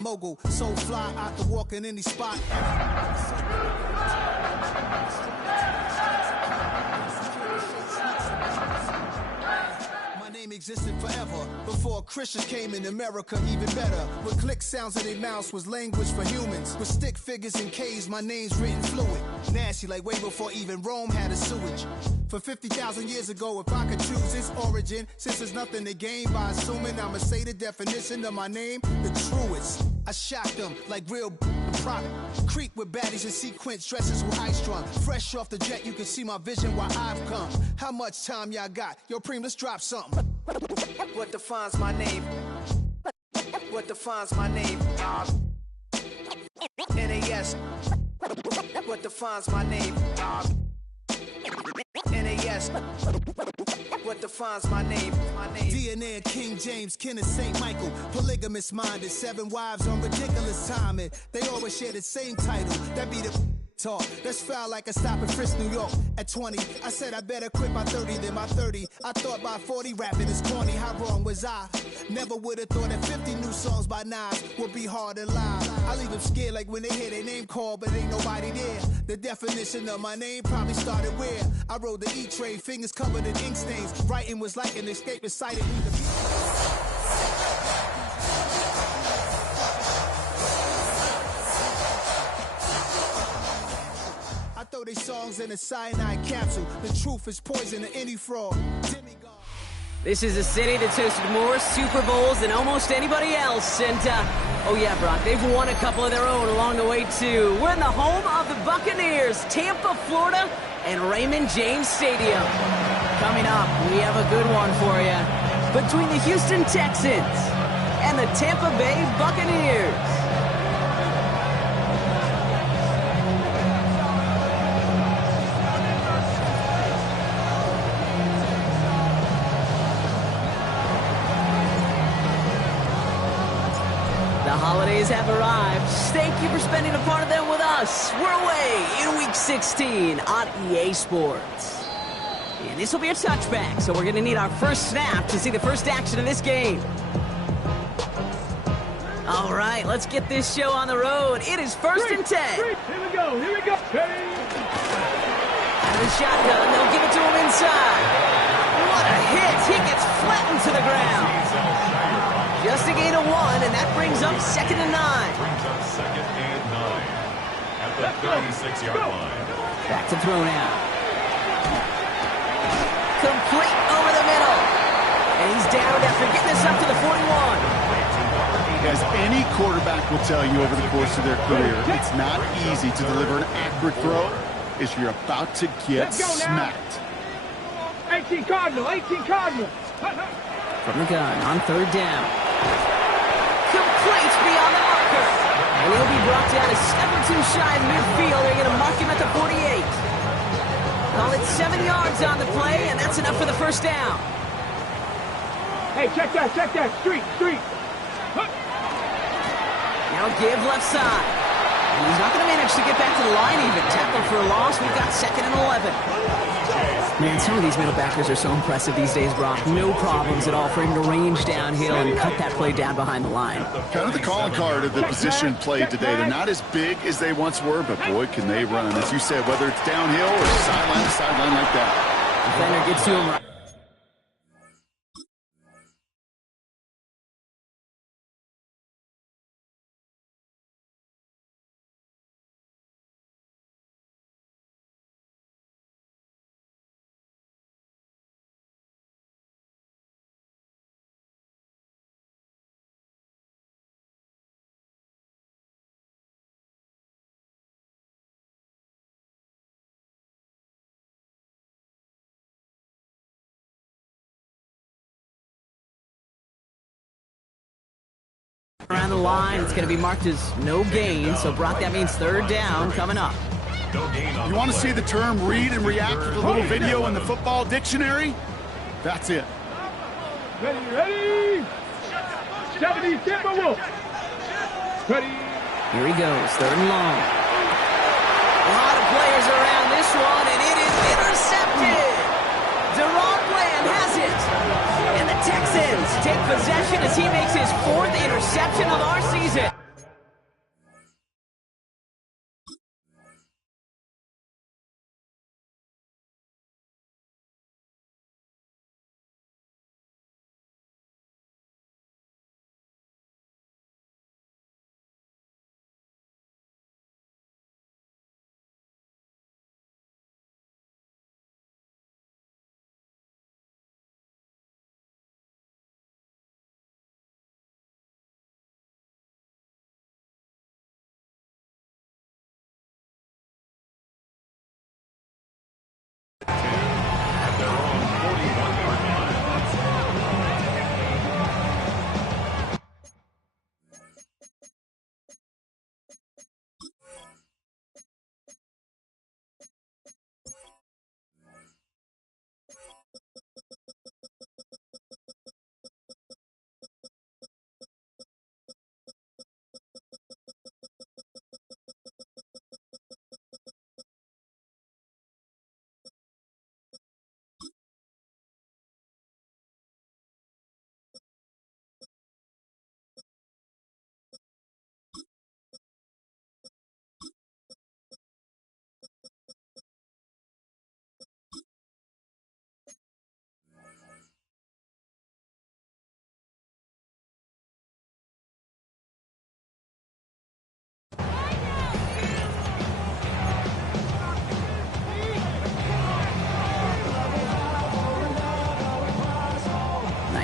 Mogul, so fly out to walk in any spot. My name existed forever before Christians came in America, even better. With click sounds in their mouths was language for humans. With stick figures and K's, my name's written fluid. Nasty like way before even Rome had a sewage. For 50,000 years ago, if I could choose its origin, since there's nothing to gain by assuming I'ma say the definition of my name, the truest. I shocked them like real product. Creep with baddies and sequence dresses with ice strung. Fresh off the jet, you can see my vision where I've come. How much time y'all got? Yo, Preem, let's drop something. What defines my name? What defines my name? NAS. What defines my name? NAS. What defines my name? DNA of King James, kin of St. Michael. Polygamous minded, 7 wives on ridiculous timing. They always share the same title. That be the talk. That's foul like a stop in Frisk, New York. At 20, I said I better quit by 30 than by 30. I thought by 40 rapping is corny. How wrong was I? Never would have thought that 50 new songs by Nas would be hard to live. I leave them scared like when they hear their name called, but ain't nobody there. The definition of my name probably started where I rode the E-train, fingers covered in ink stains. Writing was like an escape recited. I throw these songs in a cyanide capsule. The truth is poison to any fraud. This is a city that's hosted more Super Bowls than almost anybody else. And, oh yeah, Brock, they've won a couple of their own along the way, too. We're in the home of the Buccaneers, Tampa, Florida, and Raymond James Stadium. Coming up, we have a good one for you. Between the Houston Texans and the Tampa Bay Buccaneers. The holidays have arrived. Thank you for spending a part of them with us. We're away in Week 16 on EA Sports. And this will be a touchback, so we're going to need our first snap to see the first action of this game. All right, let's get this show on the road. It is 1st and 10. Here we go, here we go. Out of the shotgun, they'll give it to him inside. What a hit. He gets flattened to the ground. Just a gain of 1, and that brings up 2nd and 9. Brings up 2nd and 9 at the 36-yard line. Back to throw now. Complete over the middle. And he's down after getting this up to the 41. As any quarterback will tell you over the course of their career, it's not easy to deliver an accurate throw as you're about to get smacked. 18 Cardinal, 18 Cardinal. From the gun on 3rd down. Complete beyond the marker. And he'll be brought down a step or two shy of midfield. They're going to mark him at the 48. Call it 7 yards on the play, and that's enough for the first down. Hey, check that, street. Now give left side. And he's not going to manage to get back to the line even. Tackle for a loss. We've got 2nd and 11. Man, some of these middle backers are so impressive these days, Brock. No problems at all for him to range downhill and cut that play down behind the line. Kind of the calling card of the position played today. They're not as big as they once were, but boy, can they run. As you said, whether it's downhill or sideline to sideline like that. Defender gets to him right. Around the line, it's going to be marked as no gain, so Brock, that means 3rd down coming up. You want to see the term read and react with a little video in the football dictionary? That's it. Ready? 70 Timberwolves. Ready? Here he goes, 3rd and long. A lot of players around this one, and it is intercepted. Deron Bland has it. And the Texans take possession as he makes his 4th interception of our season.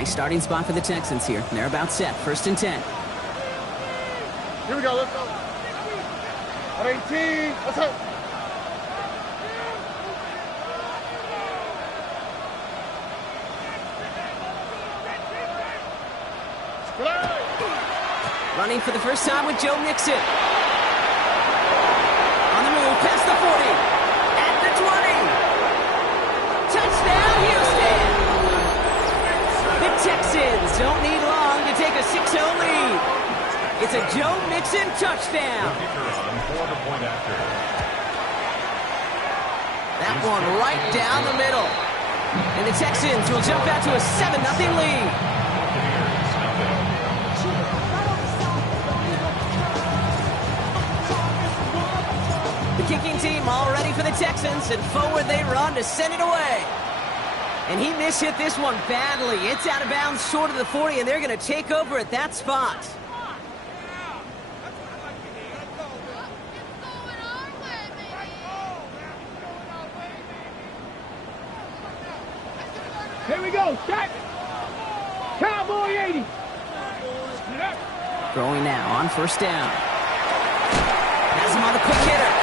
Nice starting spot for the Texans here. They're about set. 1st and 10. Here we go, let's go. 18, let's go. Running for the first time with Joe Mixon. On the move, past the 40. At the 20. Touchdown, Houston! The Texans don't need long to take a 6-0 lead. It's a Joe Mixon touchdown. That one right down the middle. And the Texans will jump out to a 7-0 lead. Kicking team all ready for the Texans, and forward they run to send it away. And he mishit this one badly. It's out of bounds short of the 40, and they're going to take over at that spot. Here we go, set. Cowboy 80. Throwing now on 1st down. Has him on the quick hitter.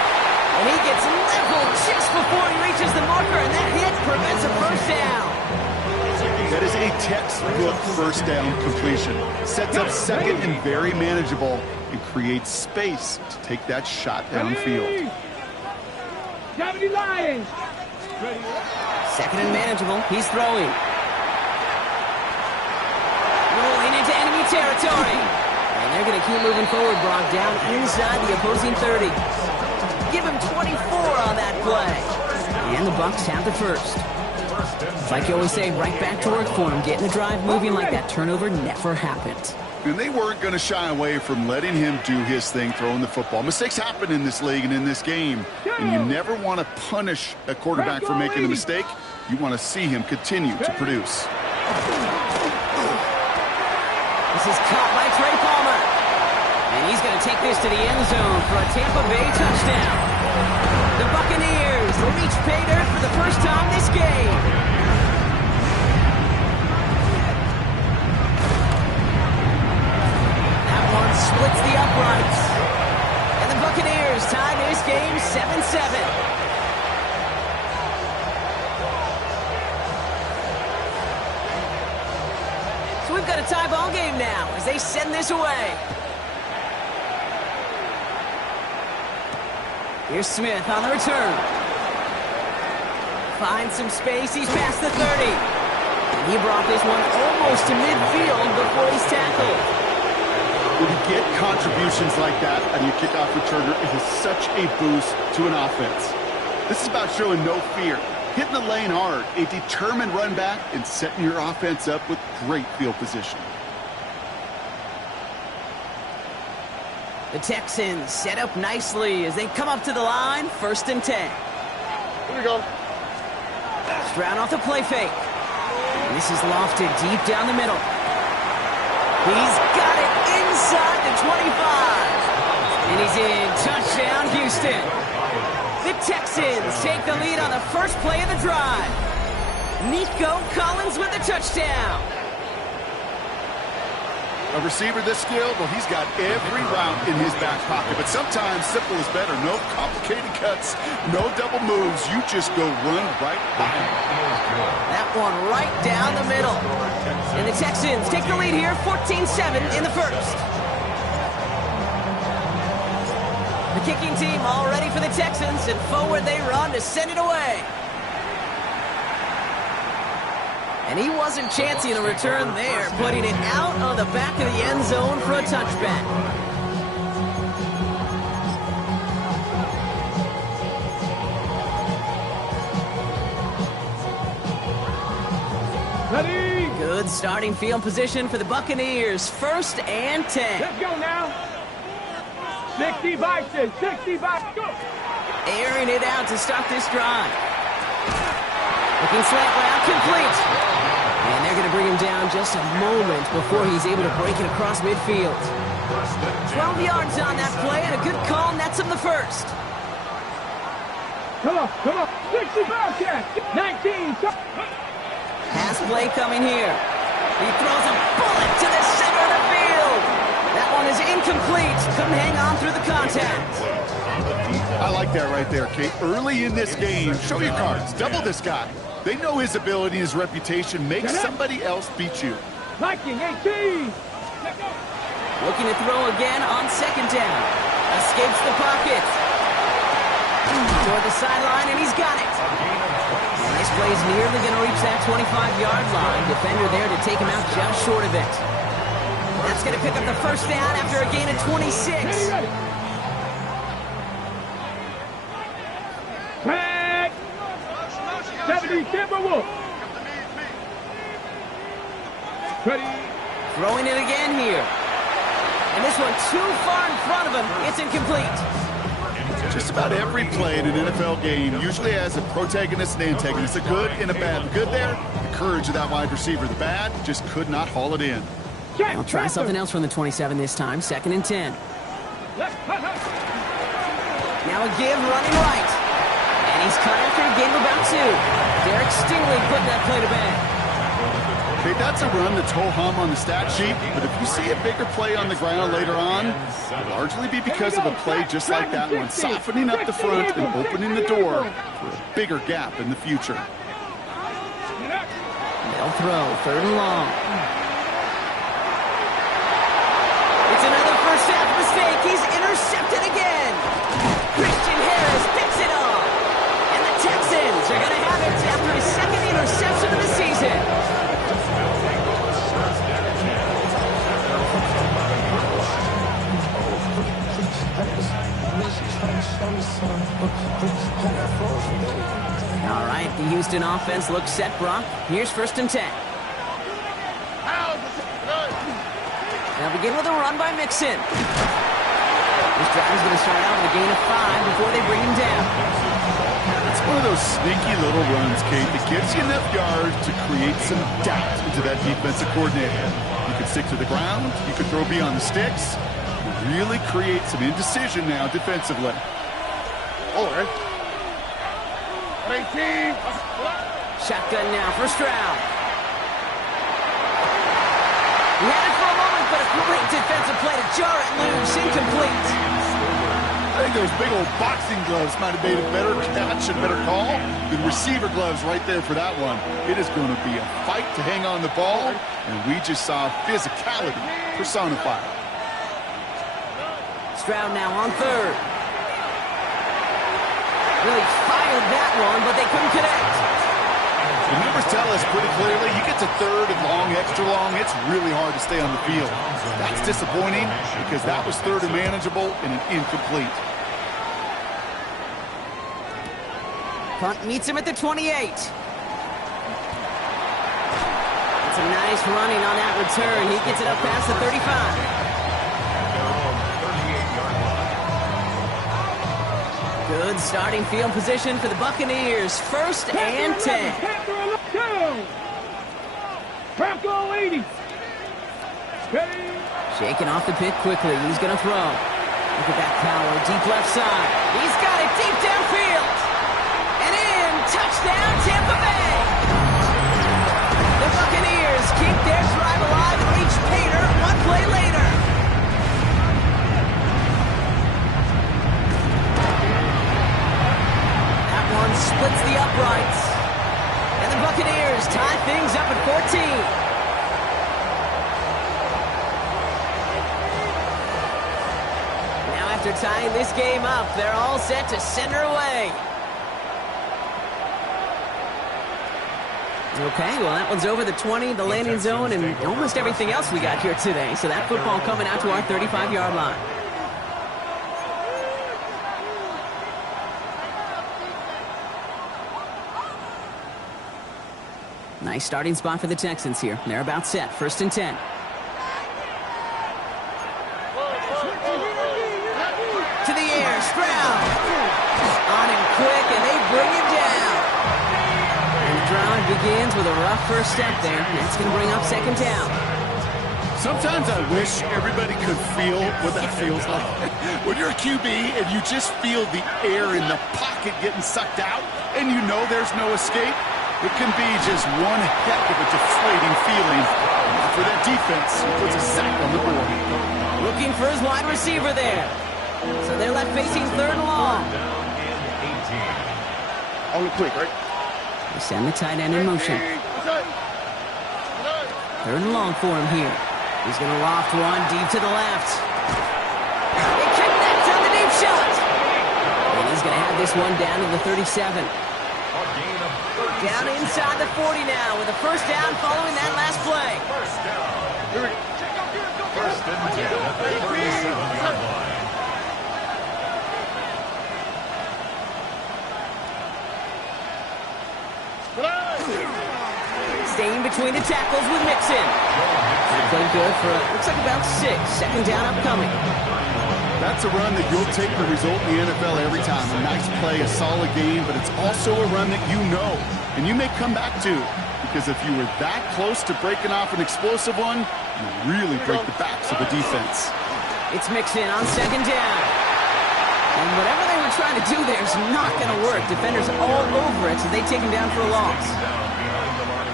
And he gets leveled just before he reaches the marker, and that hit prevents a 1st down. That is a textbook 1st down completion. Sets up 2nd and very manageable, and creates space to take that shot downfield. 70 Lions. 2nd and manageable. He's throwing. Rolling into enemy territory. And they're going to keep moving forward, Brock, down inside the opposing 30. Give him 24 on that play. And the Bucs have the 1st. Like you always say, right back to work for him. Getting the drive moving like that turnover never happened. And they weren't going to shy away from letting him do his thing, throwing the football. Mistakes happen in this league and in this game. And you never want to punish a quarterback for making a mistake. You want to see him continue to produce. This is caught by Trey Palmer. And he's going to take this to the end zone for a Tampa Bay touchdown. The Buccaneers reach pay dirt for the first time this game. That one splits the uprights. And the Buccaneers tie this game 7-7. So we've got a tie ball game now as they send this away. Here's Smith on the return. Finds some space. He's past the 30. And he brought this one almost to midfield before he's tackled. When you get contributions like that on your kickoff returner, it is such a boost to an offense. This is about showing no fear, hitting the lane hard, a determined run back, and setting your offense up with great field position. The Texans set up nicely as they come up to the line. 1st and 10. Here we go. Stroud off the play fake. And this is lofted deep down the middle. He's got it inside the 25. And he's in. Touchdown, Houston. The Texans take the lead on the first play of the drive. Nico Collins with the touchdown. A receiver this skilled, well, he's got every route in his back pocket. But sometimes simple is better. No complicated cuts, no double moves. You just go run right by him. That one right down the middle. And the Texans take the lead here, 14-7 in the 1st. The kicking team all ready for the Texans, and forward they run to send it away. And he wasn't chancing a return there, putting it out on the back of the end zone for a touchback. Ready? Good starting field position for the Buccaneers. 1st and 10. Let's go now. 60 Bison, 60 Bison, go. Airing it out to start this drive. Looking slant route, complete. And they're going to bring him down just a moment before he's able to break it across midfield. 12 yards on that play, and a good call nets him the 1st. Come on, come on. 60 Bobcats, 19. Pass play coming here. He throws a bullet to the center of the field. That one is incomplete. Couldn't hang on through the contact. I like that right there, Kate. Early in this game, show your cards. Double this guy. They know his ability and his reputation. Make somebody else beat you. Viking 18. Looking to throw again on second down. Escapes the pocket. Toward the sideline, and he's got it. This play is nearly going to reach that 25-yard line. Defender there to take him out just short of it. That's going to pick up the first down after a gain of 26. Tag. 70 Timberwolves. Ready. Throwing it again here. And this one too far in front of him. It's incomplete. Just about every play in an NFL game usually has a protagonist and antagonist, a good and a bad. The good there, the courage of that wide receiver. The bad, just could not haul it in. I'll try something else from the 27 this time. 2nd and 10. Now a give running right. And he's cut after a gain of about 2. Derek Stingley putting that play to bed. Okay, that's a run that's ho-hum on the stat sheet, but if you see a bigger play on the ground later on, it'll largely be because of a play just like that one, softening up the front and opening the door for a bigger gap in the future. They'll throw 3rd and long. It's another first half mistake. He's intercepted again. Christian Harris picks it off. And the Texans are going to have it after his 2nd interception of the season. All right, the Houston offense looks set, Brock. Here's 1st and 10. They'll begin with a run by Mixon. This drive is going to start out with a gain of 5 before they bring him down. It's one of those sneaky little runs, Kate, that gives you enough yards to create some doubt into that defensive coordinator. You could stick to the ground, you could throw beyond the sticks, really create some indecision now defensively. Shotgun now, 1st round. He had it for a moment, but a great defensive play to jar it loose, incomplete. I think those big old boxing gloves might have made a better catch and better call than receiver gloves right there for that one. It is going to be a fight to hang on the ball, and we just saw physicality personified. Stroud now on 3rd. Really fired that one, but they couldn't connect. The numbers tell us pretty clearly, you get to 3rd and long, extra long, it's really hard to stay on the field. That's disappointing because that was 3rd and manageable and an incomplete. Punt meets him at the 28. It's a nice running on that return. He gets it up past the 35. Good starting field position for the Buccaneers. 1st and 10. Bronco 80. Shaking off the pick quickly. He's going to throw. Look at that power. Deep left side. He's got it deep downfield. And in. Touchdown, Tampa Bay. The Buccaneers keep their drive alive and reach Pater 1 play later. Splits the uprights. And the Buccaneers tie things up at 14. Now after tying this game up, they're all set to send her away. Okay, well that one's over the 20, the landing zone, and almost everything else we got here today. So that football coming out to our 35-yard line. Nice starting spot for the Texans here. They're about set. 1st and 10. To the air. Stroud. On him quick, and they bring him down. And the drive begins with a rough first step there. That's going to bring up 2nd down. Sometimes I wish everybody could feel what that feels like. When you're a QB and you just feel the air in the pocket getting sucked out, and you know there's no escape, It can be just one heck of a deflating feeling. For that defense, he puts a sack on the board. Looking for his wide receiver there. So they're left facing 3rd and long. Only quick, right? They send the tight end in motion. 3rd and long for him here. He's going to loft one deep to the left. He connects on the deep shot. And he's going to have this one down to the 37. Down inside the 40 now with a first down following that last play. First and 10 at the 37-yard line. Staying between the tackles with Mixon. He played good for, looks like about 6. 2nd down upcoming. That's a run that you'll take the result in the NFL every time. A nice play, a solid game, but it's also a run that you know and you may come back to, because if you were that close to breaking off an explosive one, you really break the backs of the defense. It's Mixon on 2nd down. And whatever they were trying to do there is not going to work. Defenders all over it, so they take him down for a loss.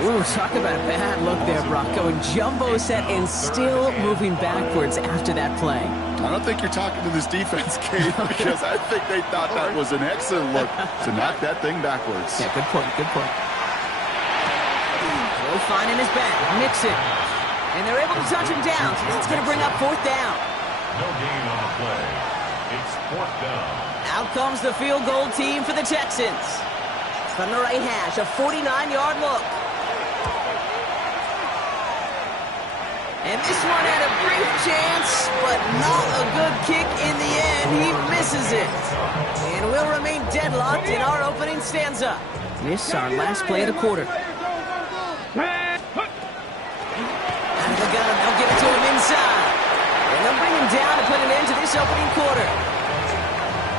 Ooh, talk about a bad look there, Brock. Going jumbo set and still moving backwards after that play. I don't think you're talking to this defense, Kate, because I think they thought that was an excellent look to knock that thing backwards. Yeah, good point, good point. Will find in his back, Mixon. And they're able to touch him down, so that's going to bring up 4th down. No gain on the play. It's 4th down. Out comes the field goal team for the Texans. From the right hash, a 49-yard look. And this one had a brief chance, but not a good kick in the end. He misses it. And we'll remain deadlocked in our opening stanza. This our last play of the quarter. Out of the gun, they'll give it to him inside. And they'll bring him down to put an end to this opening quarter.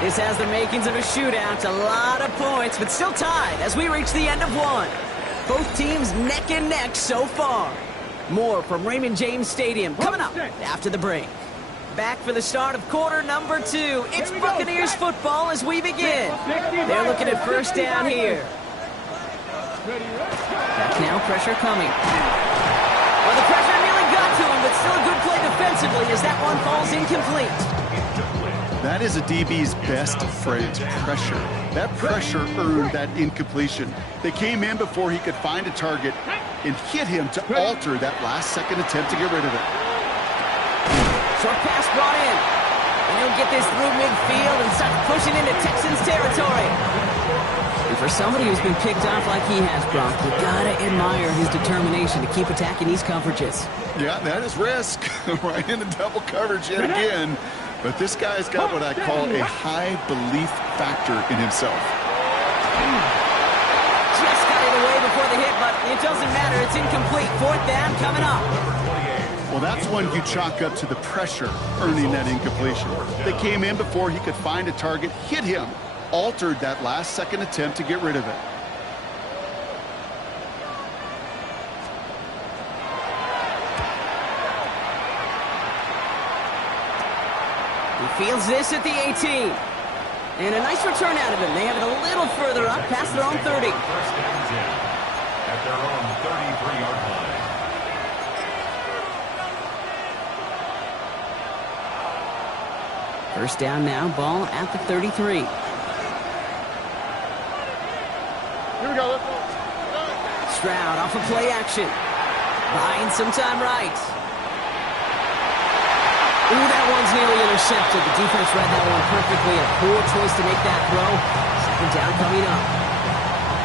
This has the makings of a shootout. A lot of points, but still tied as we reach the end of one. Both teams neck and neck so far. More from Raymond James Stadium coming up after the break. Back for the start of quarter number 2. It's Buccaneers football as we begin. They're looking at first down here. Back now, pressure coming. Well, the pressure nearly got to him, but still a good play defensively as that one falls incomplete. That is a DB's best friend, pressure. That pressure earned that incompletion. They came in before he could find a target and hit him to alter that last-second attempt to get rid of it. Short pass brought in. And he'll get this through midfield and start pushing into Texans territory. And for somebody who's been picked off like he has, Brock, you gotta admire his determination to keep attacking these coverages. Yeah, that is risk. Right into double coverage yet again. But this guy's got what I call a high belief factor in himself. Just got it away before the hit, but it doesn't matter. It's incomplete. 4th down coming up. Well, that's one you chalk up to the pressure earning that incompletion. They came in before he could find a target, hit him, altered that last-second attempt to get rid of it. He fields this at the 18. And a nice return out of him. They have it a little further up, past their own 30. First and 10 at their own 33-yard line. First down now, ball at the 33. Here we go, let's go. Stroud off of play action. Buying some time right. Ooh, that one's nearly intercepted. The defense read that one perfectly. A poor choice to make that throw. 2nd down coming up.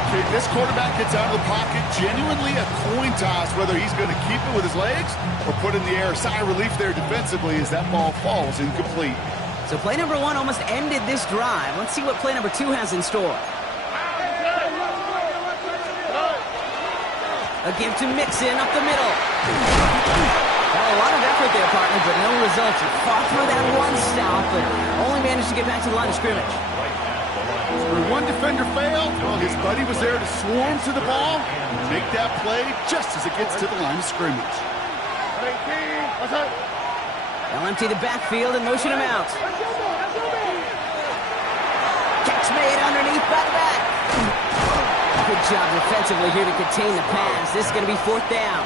Okay, this quarterback gets out of the pocket. Genuinely a coin toss whether he's going to keep it with his legs or put it in the air. Sigh of relief there defensively as that ball falls incomplete. So play number 1 almost ended this drive. Let's see what play number 2 has in store. A give to Mixon up the middle. Well, a lot of effort there, partner, but no results. He fought through that one stop, but only managed to get back to the line of scrimmage. When one defender failed, well, his buddy was there to swarm to the ball and make that play just as it gets to the line of scrimmage. They'll empty the backfield and motion him out. Catch made underneath by the back. Good job defensively here to contain the pass. This is going to be 4th down.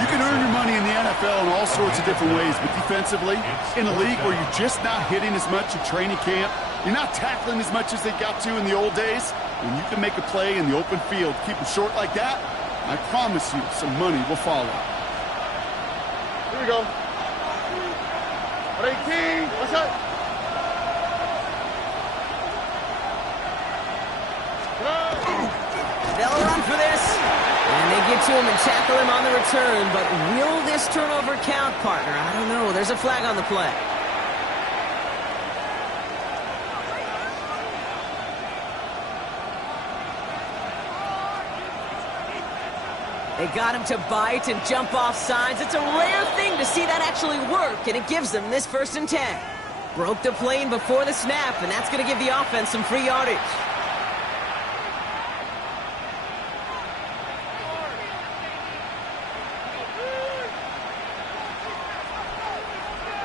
You can earn your money in the NFL in all sorts of different ways, but defensively, in a league where you're just not hitting as much in training camp, you're not tackling as much as they got to in the old days, when you can make a play in the open field, keep it short like that, I promise you some money will follow. Here we go. 18. What's up? They'll run for this. And they get to him and tackle him on the return. But will this turnover count, partner? I don't know. There's a flag on the play. They got him to bite and jump off sides. It's a rare thing to see that actually work, and it gives them this 1st and 10. Broke the plane before the snap, and that's going to give the offense some free yardage.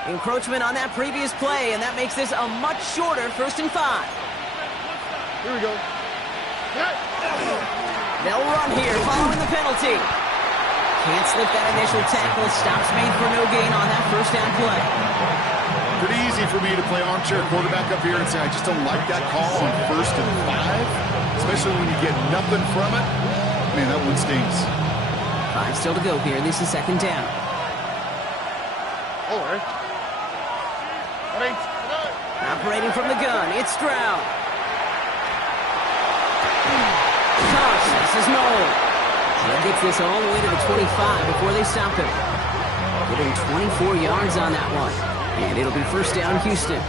Encroachment on that previous play, and that makes this a much shorter 1st and 5. Here we go. They'll run here following the penalty. Can't slip that initial tackle. Stops made for no gain on that 1st down play. Pretty easy for me to play armchair quarterback up here and say I just don't like that call on 1st and 5, especially when you get nothing from it. Man, that one stings. 5 still to go here. This is 2nd down. All right. Operating from the gun, it's Stroud. Toss, this is Noel. He gets this all the way to the 25 before they stop him. Getting 24 yards on that one. And it'll be 1st down, Houston.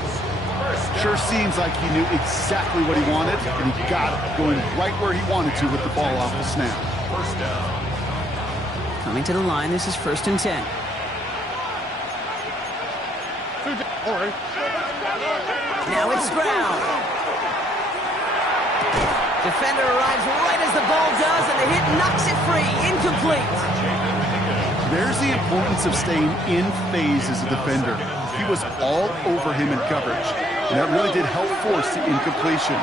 Sure seems like he knew exactly what he wanted, and he got it, going right where he wanted to with the ball off the snap. 1st down. Coming to the line, this is 1st and 10. All right. Now it's Stroud. Defender arrives right as the ball does, and the hit knocks it free. Incomplete. There's the importance of staying in phase as a defender. He was all over him in coverage, and that really did help force the incompletion.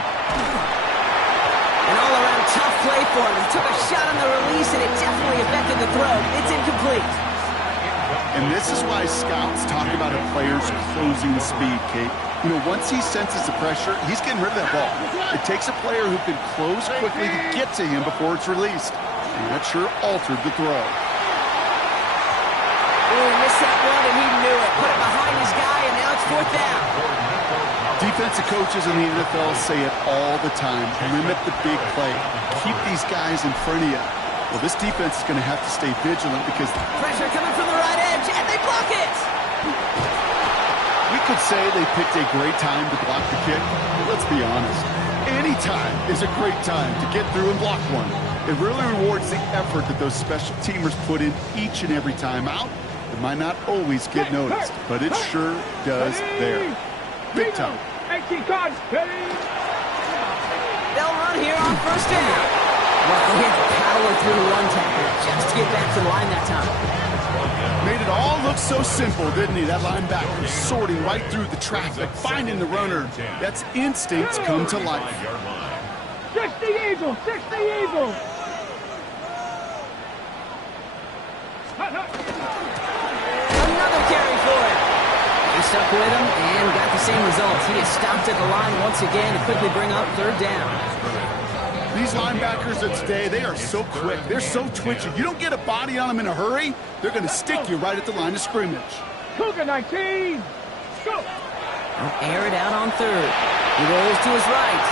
An all-around tough play for him. He took a shot on the release, and it definitely affected the throw. It's incomplete. And this is why scouts talk about a player's closing speed, Kate. You know, once he senses the pressure, he's getting rid of that ball. It takes a player who can close quickly to get to him before it's released. And that sure altered the throw. Oh, he missed that one, and he knew it. Put it behind his guy, and now it's 4th down. Defensive coaches in the NFL say it all the time. Limit the big play. Keep these guys in front of you. Well, this defense is going to have to stay vigilant because Pressure coming from the right edge, and they block it. we could say they picked a great time to block the kick. But let's be honest. Any time is a great time to get through and block one. It really rewards the effort that those special teamers put in each and every time out. It might not always get noticed, but it sure does there. Big time. 18 cards. Ready? They'll run here on 1st down. Well, he had to power through one tackle just to get back to the line that time. Made it all look so simple, didn't he? That linebacker sorting right through the traffic, finding the runner. That's instincts come to life. 60 Eagles. 60 Eagles. Another carry for him. He stuck with him and got the same results. He is stopped at the line once again to quickly bring up 3rd down. These linebackers of today, they are so quick. They're so twitchy. You don't get a body on them in a hurry, they're going to stick you right at the line of scrimmage. Cougar 19. Go. They'll air it out on 3rd. He rolls to his right.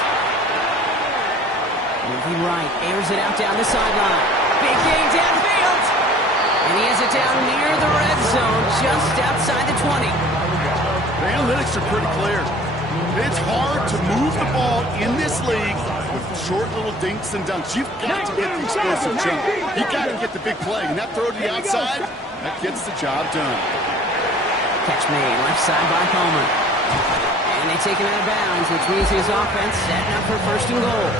Moving right, airs it out down the sideline. Big gain downfield. And he has it down near the red zone, just outside the 20. The analytics are pretty clear. It's hard to move the ball in this league with short little dinks and dunks. You've got to get the explosive jump. You've got to get the big play. And that throw to the outside, that gets the job done. Catch made left side by Coleman. And they take him out of bounds, which means his offense setting up for 1st and goal.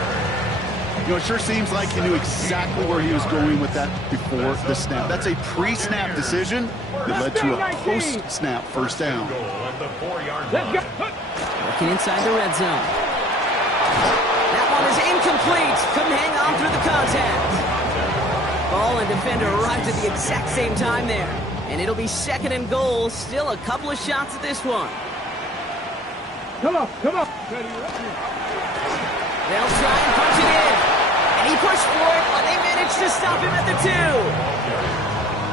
You know, it sure seems like he knew exactly where he was going with that before the snap. That's a pre-snap decision that led to a post-snap 1st down. Let's go. Working inside the red zone. That one is incomplete. Couldn't hang on through the contact. Ball and defender arrived at the exact same time there. And it'll be second and goal. Still a couple of shots at this one. Come on, come on. They'll try and punch it in. And he pushed for it, but they managed to stop him at the 2.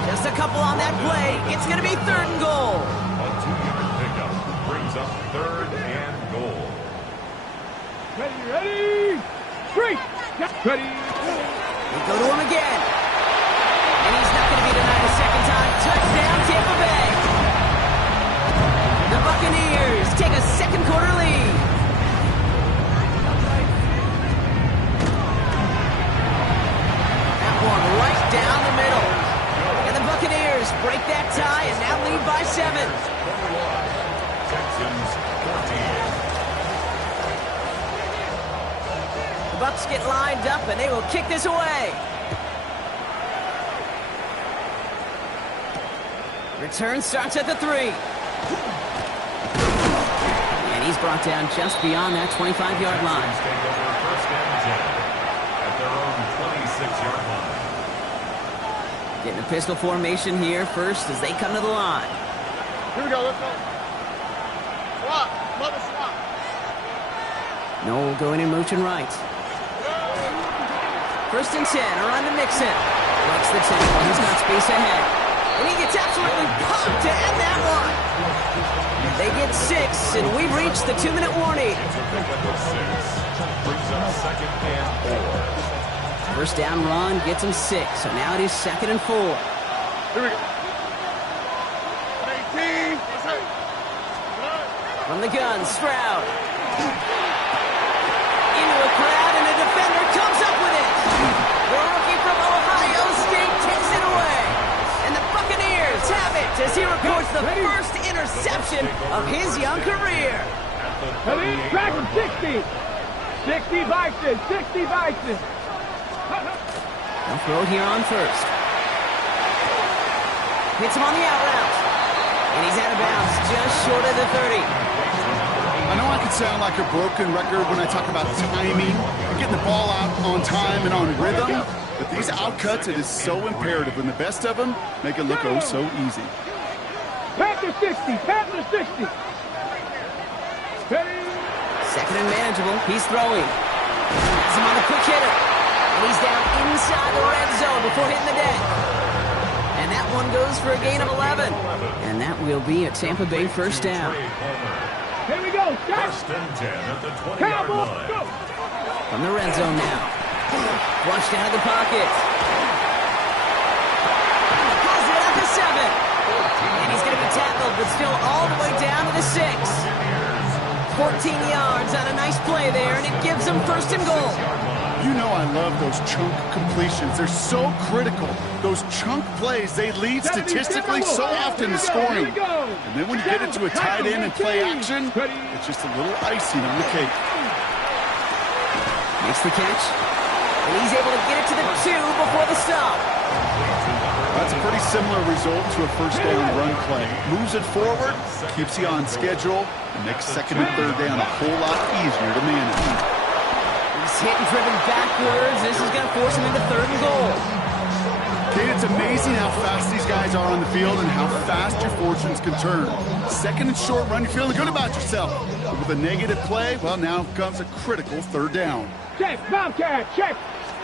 Just a couple on that play. It's going to be third and goal. A 2-yard pickup brings up third and goal. Ready? Three. Ready. They go to him again. And he's not going to be denied a second time. Touchdown, Tampa Bay. The Buccaneers take a second quarter lead. That one right down the middle. And the Buccaneers break that tie and now lead by 7. Texans 14. The Bucs get lined up and they will kick this away. Return starts at the 3. And he's brought down just beyond that 25-yard line. Texans take over first and 10 at their own 26-yard line. Getting a pistol formation here first as they come to the line. Here we go, let's go. Swap, love a swap. Noel going in motion right. First and 10, around to Mixon. Breaks the tackle, he's got space ahead. And he gets absolutely pumped to end that one. They get 6, and we've reached the 2-minute warning. It's a pickup of 6. Brings up second and 4. First down run gets him 6, so now it is second and 4. Here we go. 18. From the gun, Stroud. Into a crowd, and a defender comes up with it. The rookie from Ohio State takes it away. And the Buccaneers have it as he records the first interception of his young career. Ready? Track 60. 60 Bison. 60 Bison. They'll throw it here on first. Hits him on the out route. And he's out of bounds just short of the 30. I know I can sound like a broken record when I talk about timing and getting the ball out on time and on rhythm, but these outcuts, it is so imperative, and the best of them make it look oh so easy. Panther 60. Panther 60. Ready? Second and manageable. He's throwing. Has him on the quick hitter. And he's down inside the red zone before hitting the deck. And that one goes for a gain of 11. And that will be a Tampa Bay first down. Here we go. First and 10 at the 20-yard Cowboys, line. go. From the red zone now. Flushed out of the pocket. Pulls it up to 7. And he's going to be tackled, but still all the way down to the 6. 14 yards on a nice play there, and it gives them first and goal. You know I love those chunk completions. They're so critical. Those chunk plays, they lead statistically so often to scoring. And then when you get it to a tight end and play action, it's just a little icing on the cake. Makes the catch, and he's able to get it to the 2 before the stop. That's a pretty similar result to a first down run play. Moves it forward, keeps you on schedule, and makes second and third down a whole lot easier to manage. He's hit and driven backwards. This is going to force him into third and goal. Kate, it's amazing how fast these guys are on the field and how fast your fortunes can turn. Second and short run, you're feeling good about yourself. But with a negative play, well, now comes a critical third down. Check. Bobcat. Check.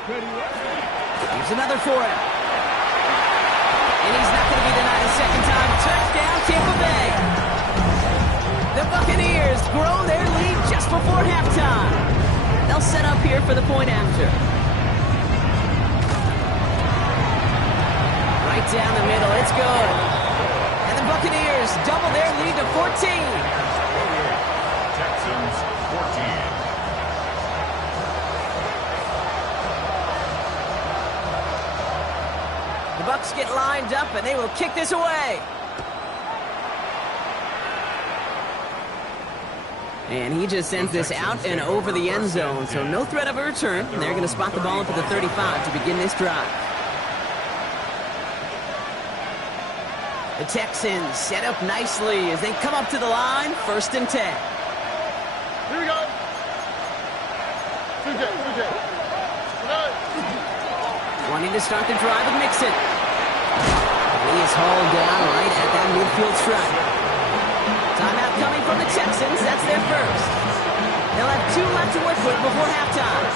Here's another for him. And he's not going to be denied a second time. Touchdown, Tampa Bay. The Buccaneers grow their lead just before halftime. They'll set up here for the point after. Right down the middle, it's good. And the Buccaneers double their lead to 14. Texans 14. The Bucs get lined up and they will kick this away. And he just sends this out and over the end zone, so no threat of a return. And they're going to spot the ball up at the 35 to begin this drive. The Texans set up nicely as they come up to the line, first and 10. Here we go. Wanting to start the drive with Mixon. He is hauled down right at that midfield stripe. Timeout coming from the Texans. That's their first. They'll have 2 left to work with before halftime.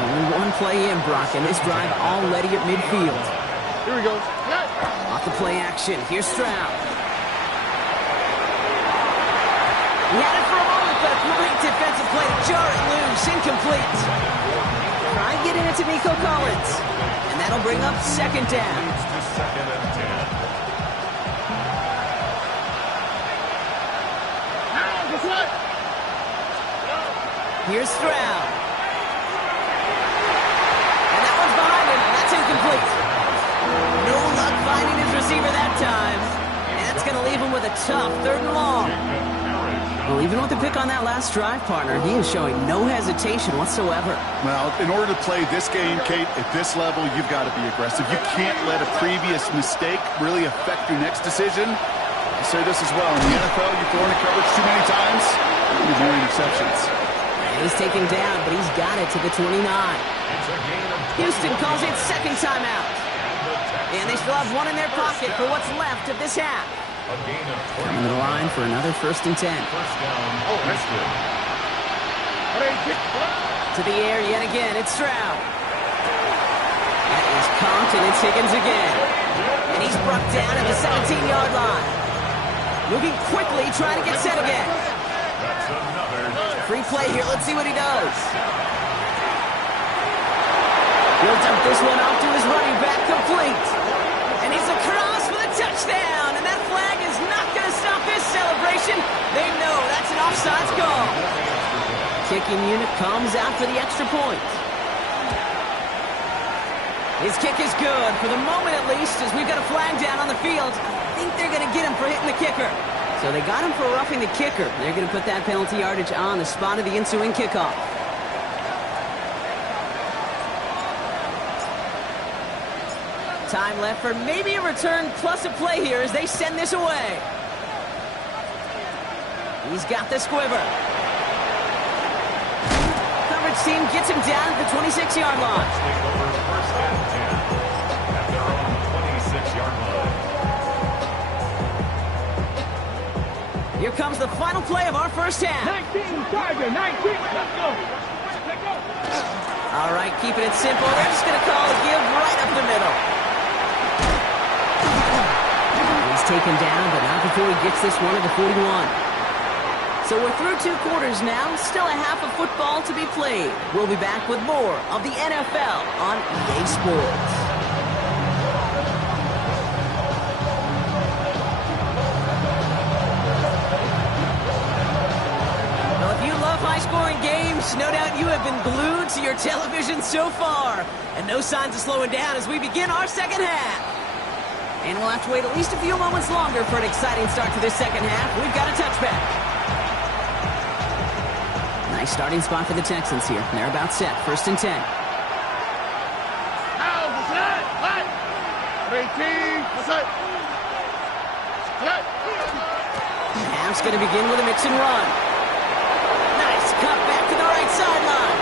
Only one play in, Brock, and this drive already at midfield. Here we go. Off the play action. Here's Stroud. He had it for a moment, but a great defensive play to jar it loose. Incomplete. Try getting it to Nico Collins. And that'll bring up second down. Second and 10. Here's Stroud. And that one's behind him. That's incomplete. No luck finding his receiver that time. And that's going to leave him with a tough 3rd and long. Well, even with the pick on that last drive, partner, he is showing no hesitation whatsoever. Well, in order to play this game, Kate, at this level, you've got to be aggressive. You can't let a previous mistake really affect your next decision. I'll say this as well. In the NFL, you've thrown in coverage too many times, you have more interceptions. And he's taken down, but he's got it to the 29. Houston calls it second timeout. And they still have one in their pocket for what's left of this half. Coming to the line for another 1st and 10. First down, Houston. To the air yet again, it's Stroud. That is Conk, and it's Higgins again. And he's brought down at the 17-yard line. Moving quickly, trying to get set again. That's another. Free play here, let's see what he does. He'll dump this one off to his running back, complete. And he's across for the touchdown. And that flag is not going to stop this celebration. They know that's an offsides call. Kicking unit comes out for the extra point. His kick is good, for the moment at least, as we've got a flag down on the field. I think they're going to get him for hitting the kicker. So they got him for roughing the kicker. They're going to put that penalty yardage on the spot of the ensuing kickoff. Time left for maybe a return plus a play here as they send this away. He's got the squiver. Coverage team gets him down at the 26-yard line. Take over first and 10 at their own 26-yard line. Here comes the final play of our first half. 19, Tiger, 19. Let's go. Let's go. All right, keeping it simple. They're just going to call a give right up the middle. He's taken down, but not before he gets this one at the 41. So we're through 2 quarters now. Still a half of football to be played. We'll be back with more of the NFL on EA Sports. High-scoring games, no doubt you have been glued to your television so far. And no signs of slowing down as we begin our second half. And we'll have to wait at least a few moments longer for an exciting start to this second half. We've got a touchback. Nice starting spot for the Texans here. They're about set. First and 10. The half's going to begin with a mix and run. Cut back to the right sideline.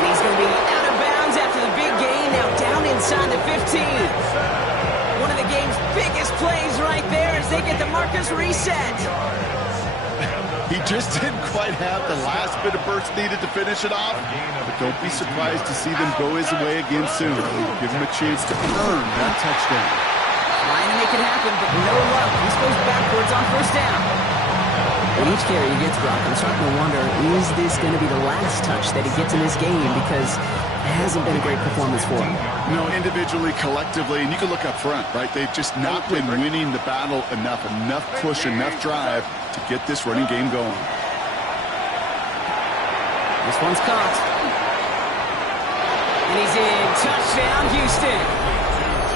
And he's going to be out of bounds after the big gain. Now down inside the 15. One of the game's biggest plays right there as they get the Marcus reset. He just didn't quite have the last bit of burst needed to finish it off. But don't be surprised to see them go his way again soon. Give him a chance to earn that touchdown. Trying to make it happen, but no luck. This goes backwards on first down. With each carry he gets, Brock, I'm starting to wonder, is this going to be the last touch that he gets in this game? Because it hasn't been a great performance for him. You know, individually, collectively, and you can look up front, right? They've just not been winning the battle enough push, enough drive to get this running game going. This one's caught. And he's in. Touchdown, Houston.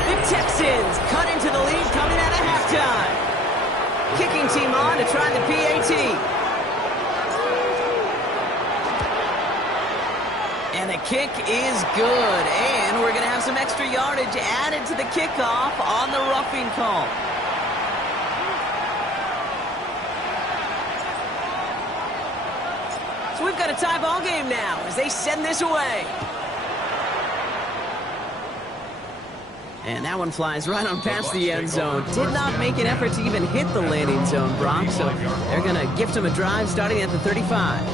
The Texans cut into the lead coming out of halftime. Kicking team on to try the PAT. And the kick is good. And we're going to have some extra yardage added to the kickoff on the roughing call. So we've got a tie ball game now as they send this away. And that one flies right on past the end zone. Did not make an effort to even hit the landing zone, Brock. So they're going to gift him a drive starting at the 35.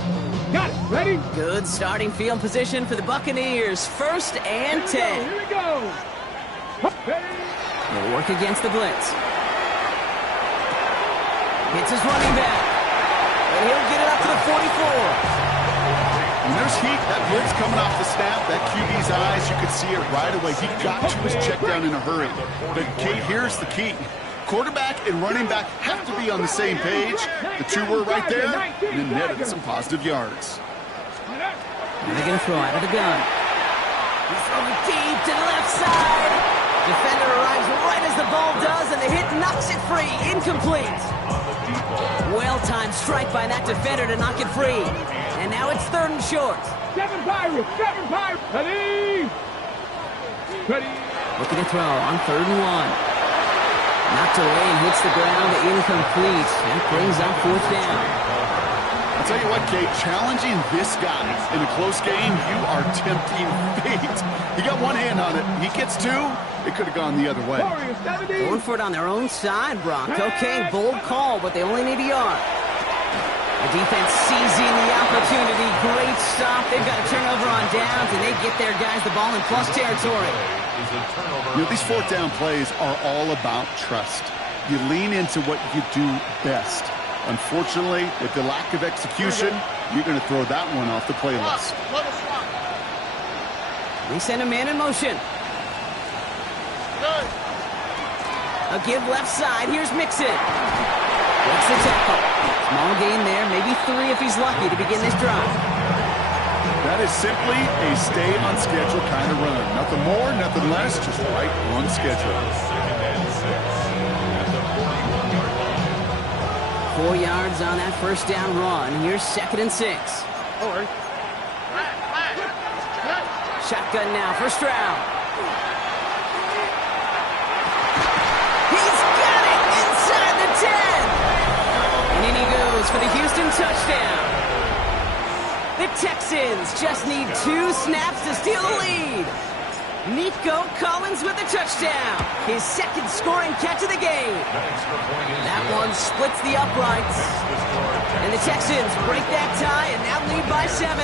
Got it. Ready? Good starting field position for the Buccaneers. 1st and 10. Here we go. Ready? They'll work against the blitz. Hits his running back. And he'll get it up to the 44. When there's heat, that blitz coming off the snap, that QB's eyes, you could see it right away. He got to his check down in a hurry. But, Kate, here's the key. Quarterback and running back have to be on the same page. The two were right there, and it netted some positive yards. And they're going to throw out of the gun. He's throwing deep to the left side. Defender arrives right as the ball does, and the hit knocks it free. Incomplete. Well-timed strike by that defender to knock it free. And now it's 3rd and short. 7 Pirates. 7 Pirates. Ready? Ready? Looking to throw on 3rd and 1. Knocked away and hits the ground, incomplete. That brings up 4th down. I'll tell you what, Kate, challenging this guy in a close game, you are tempting fate. He got one hand on it. He gets 2. It could have gone the other way. Going for it on their own side, Brock. Okay, bold call, but they only need a yard. The defense seizing the opportunity. Great stop. They've got a turnover on downs, and they get their guys the ball in plus territory. You know, these 4th down plays are all about trust. You lean into what you do best. Unfortunately, with the lack of execution, you're going to throw that one off the playlist. They send a man in motion. A give left side. Here's Mixon. Breaks the tackle. Small gain there, maybe 3 if he's lucky to begin this drive. That is simply a stay on schedule kind of run. Nothing more, nothing less, just right on schedule. 4 yards on that 1st down run. Here's 2nd and 6. Shotgun now for Stroud. He's got it inside the 10. And in he goes for the Houston touchdown. The Texans just need 2 snaps to steal the lead. Nico Collins with the touchdown. His 2nd scoring catch of the game. That one splits the uprights. And the Texans break that tie and now lead by 7.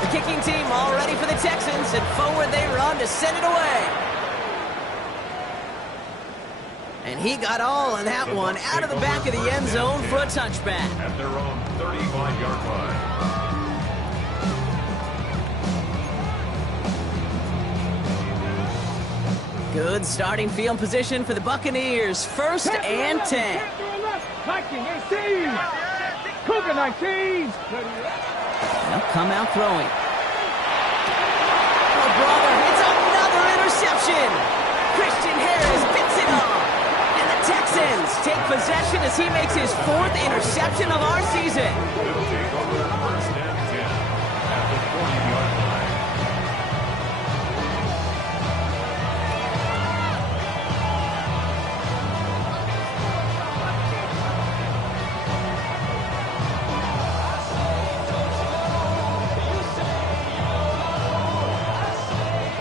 The kicking team all ready for the Texans, and forward they run to send it away. And he got all of that one out of the back of the end zone for a touchback. At their own 35-yard line. Good starting field position for the Buccaneers. 1st and 10. 19, 18. Cougar 19. They'll come out throwing. Oh, brother, it's another interception. Christian Harris picks it up. And the Texans take possession as he makes his 4th interception of our season. They'll take over 1st and 10 at the 40-yard line.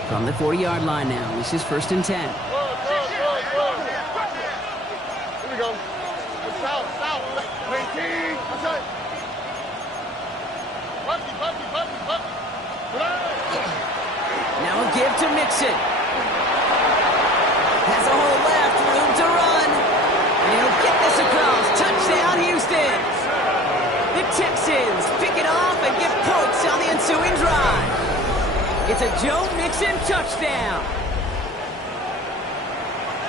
From the 40-yard line now, this is 1st and 10. Here we go. South. 19. Now a give to Mixon. Has a hole left, room to run. And he'll get this across. Touchdown, Houston. The Texans pick it off and get points on the ensuing drive. It's a Joe Mixon touchdown.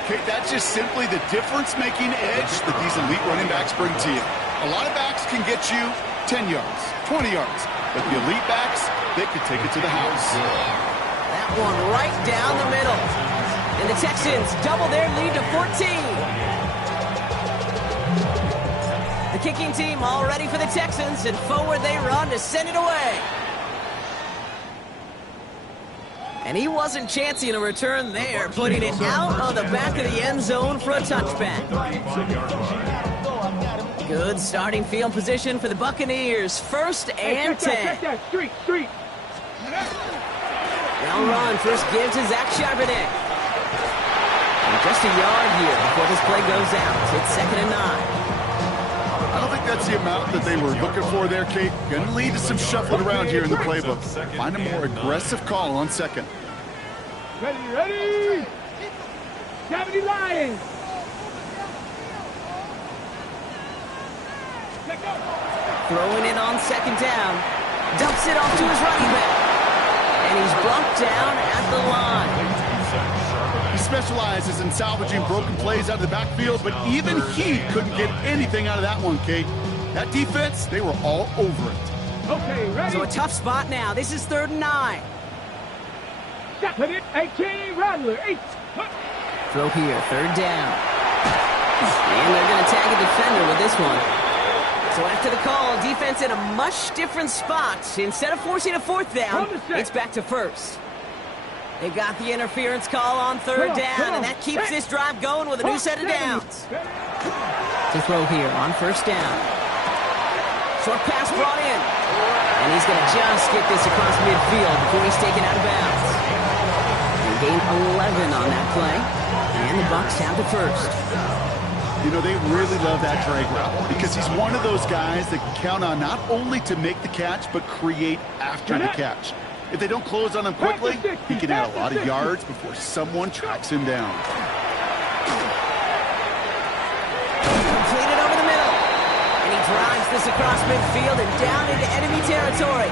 Okay, that's just simply the difference-making edge that these elite running backs bring to you. A lot of backs can get you 10 yards, 20 yards, but the elite backs, they could take it to the house. That one right down the middle. And the Texans double their lead to 14. The kicking team all ready for the Texans, and forward they run to send it away. And he wasn't chancing a return there, putting it out of the back of the end zone for a touchback. 35-yard line. Good starting field position for the Buccaneers. First and 10. Check that. Street. They'll run. First give to Zach Charbonnet. And just a yard here before this play goes out. It's 2nd and 9. I don't think that's the amount that they were looking for there, Kate. Going to lead to some shuffling around here in the playbook. Find a more aggressive call on second. Ready. 70 Lions. Throwing it on 2nd down. Dumps it off to his running back. And he's brought down at the line. He specializes in salvaging broken plays out of the backfield, but even he couldn't get anything out of that one, Kate. That defense, they were all over it. Okay, ready. So a tough spot now. This is 3rd and 9. 18 Rattler. 8. Throw here, 3rd down. And they're going to tag a defender with this one. So after the call, defense in a much different spot. Instead of forcing a 4th down, it's back to 1st. They got the interference call on 3rd down, and that keeps this drive going with a new set of downs. To throw here on 1st down. Short pass brought in. And he's going to just get this across midfield before he's taken out of bounds. They gain 11 on that play, and the Bucs have the first. You know, they really love that drag route because he's one of those guys that can count on not only to make the catch, but create after the catch. If they don't close on him quickly, he can add a lot of yards before someone tracks him down. Completed over the middle. And he drives this across midfield and down into enemy territory.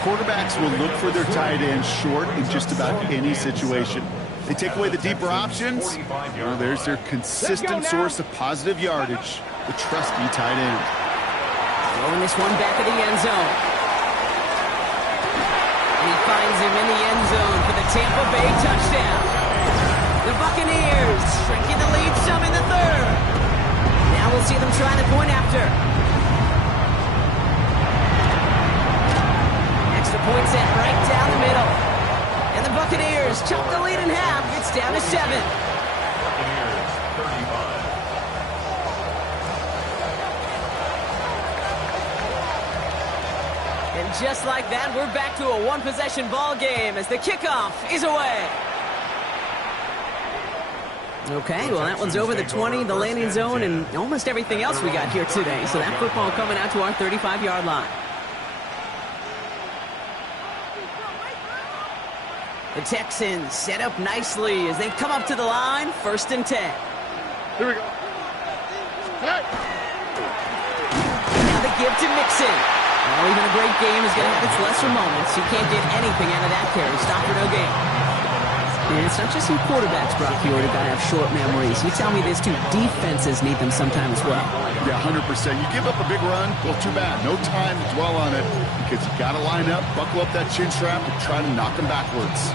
Quarterbacks will look for their tight end short in just about any situation. They take away the deeper options. Well, there's their consistent source of positive yardage, the trusty tight end. Throwing this one back at the end zone. And he finds him in the end zone for the Tampa Bay touchdown. The Buccaneers shrinking the lead some in the 3rd. Now we'll see them try the point after. Extra point set right down the middle. And the Buccaneers chop the lead in half. It's down to 7. Buccaneers 35. And just like that, we're back to a one-possession ball game as the kickoff is away. Okay, well, that one's over the 20, the landing zone, and almost everything else we got here today. So that football coming out to our 35-yard line. The Texans set up nicely as they come up to the line, 1st and 10. Here we go. Hey. Now the give to Mixon. Well, even a great game is going to have its lesser moments. You can't get anything out of that carry. Stop for no gain. And it's not just some quarterbacks, Brock Huard, who got to have short memories. You tell me this too. Defenses need them sometimes as well. Yeah, 100%. You give up a big run, well, too bad. No time to dwell on it because you got to line up, buckle up that chin strap, and try to knock them backwards.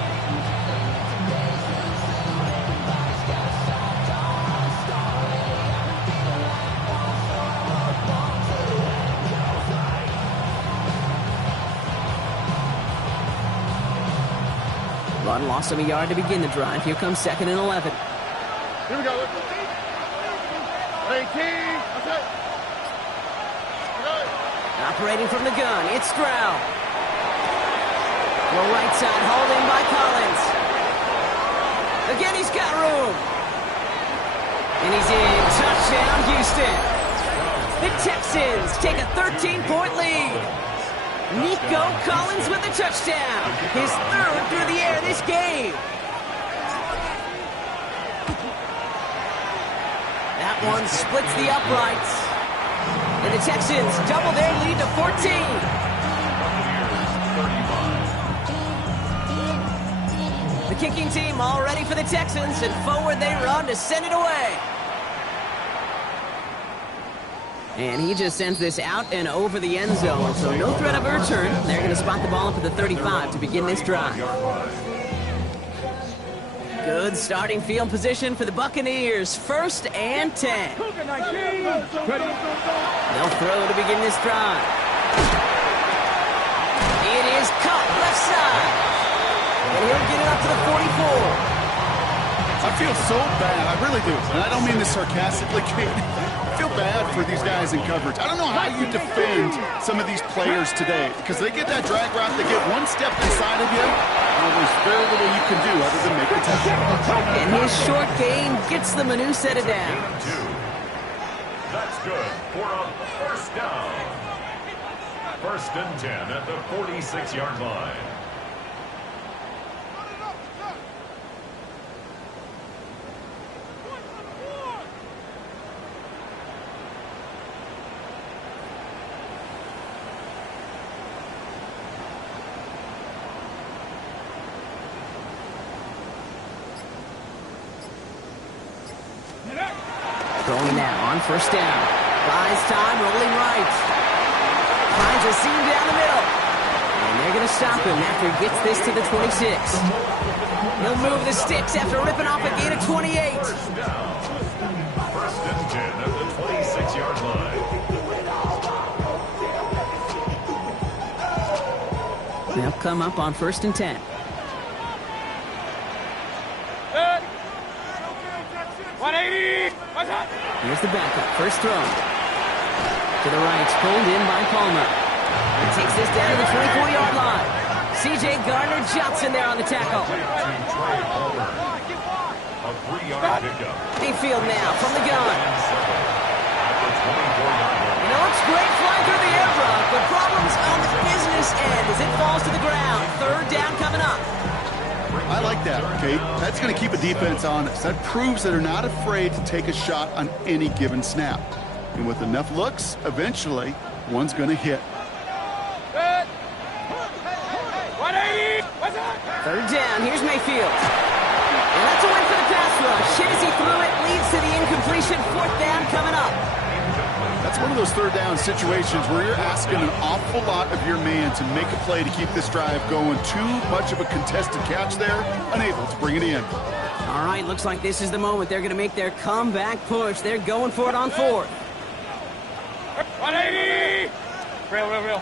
Run loss of a yard to begin the drive. Here comes 2nd and 11. Here we go. 18. Okay. Operating from the gun, it's Stroud. Well, right side, hauled in by Collins. Again, he's got room. And he's in. Touchdown, Houston. The Texans take a 13-point lead. Nico Collins with a touchdown. His 3rd through the air this game. That one splits the uprights. And the Texans double their lead to 14. The kicking team all ready for the Texans, and forward they run to send it away. And he just sends this out and over the end zone, so no threat of a return. They're going to spot the ball up at the 35 to begin this drive. Good starting field position for the Buccaneers. 1st and 10. They'll throw to begin this drive. It is caught left side. And he'll get it up to the 44. I feel so bad. I really do. And I don't mean this sarcastically, Kate. I feel bad for these guys in coverage. I don't know how you defend some of these players today because they get that drag route, they get one step inside of you, and there's very little you can do other than make a tackle. And his short gain gets them a new set of downs. That's good for a first down. 1st and 10 at the 46-yard line. Throwing now on 1st down. Buys time, rolling right. Finds a seam down the middle. And they're going to stop him after he gets this to the 26. He'll move the sticks after ripping off a gain of 28. 1st and 10 at the 26-yard line. They'll come up on 1st and 10. 180. Here's the backup. First throw. To the right. Pulled in by Palmer. He takes this down to the 24-yard line. C.J. Gardner-Johnson there on the tackle. A 3-yard pickup. Mayfield now from the gun. At the 24-yard line. And it looks great flying through the air, Brock, but problems on the business end as it falls to the ground. 3rd down coming up. I like that, Kate. That's going to keep a defense honest. That proves that they're not afraid to take a shot on any given snap. And with enough looks, eventually, one's going to hit. 180. 3rd down. Here's Mayfield. And that's a win for the pass rush. Hit as he threw it, leads to the incompletion. 4th down coming up. That's one of those 3rd down situations where you're asking an awful lot of your man to make a play to keep this drive going. Too much of a contested catch there, unable to bring it in. All right, looks like this is the moment. They're going to make their comeback push. They're going for it on 4th. 180. Real.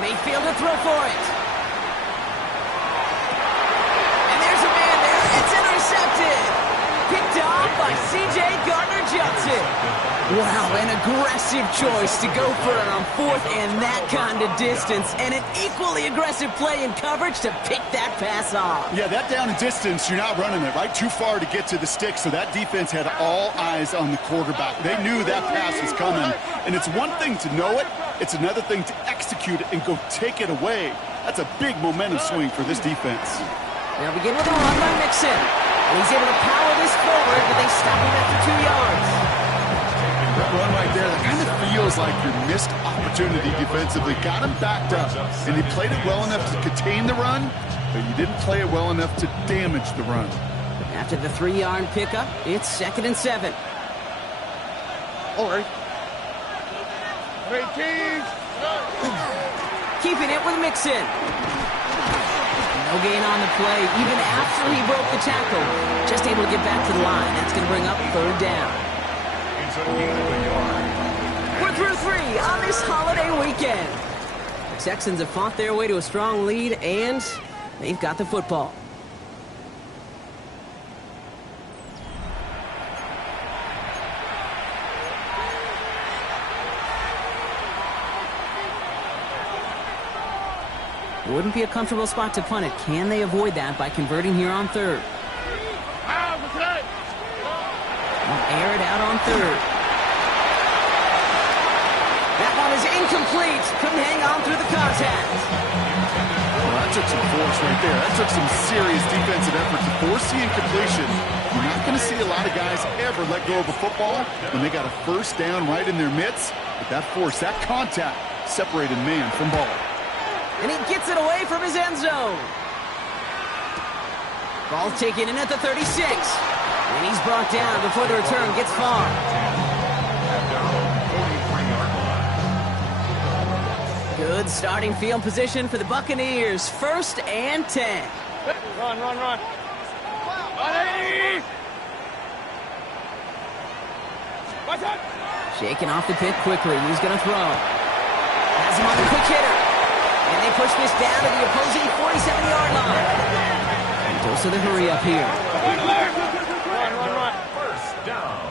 Mayfield to throw for it. And there's a man there. It's intercepted. Picked off by C.J. Gardner-Johnson. Wow, an aggressive choice to go for it on 4th and that kind of distance. And an equally aggressive play in coverage to pick that pass off. Yeah, that down and distance, you're not running it, right? Too far to get to the stick, so that defense had all eyes on the quarterback. They knew that pass was coming. And it's one thing to know it, it's another thing to execute it and go take it away. That's a big momentum swing for this defense. They'll begin with a run by Mixon. And he's able to power this forward, but they stop him after 2 yards. That run right there, that kind of feels like your missed opportunity defensively. Got him backed up, and he played it well enough to contain the run, but you didn't play it well enough to damage the run. After the 3-yard pickup, it's 2nd and 7. All right. 18. Keeping it with Mixon. No gain on the play, even after he broke the tackle. Just able to get back to the line. That's going to bring up 3rd down. It's a gain of a yard. We're through 3 on this holiday weekend. The Texans have fought their way to a strong lead, and they've got the football. Wouldn't be a comfortable spot to punt it. Can they avoid that by converting here on 3rd? Air it out on 3rd. That one is incomplete. Couldn't hang on through the contact. Well, that took some force right there. That took some serious defensive effort to force the incompletion. You're not going to see a lot of guys ever let go of a football when they got a 1st down right in their midst. But that force, that contact, separated man from ball. And he gets it away from his end zone. Ball taken in at the 36. And he's brought down before the return gets far. Good starting field position for the Buccaneers. 1st and 10. Run. 180. What's up? Shaking off the pick quickly. He's going to throw. Has him on the quick hitter. And they push this down to the opposing 47-yard line. And dose of the hurry up here. Run. First down.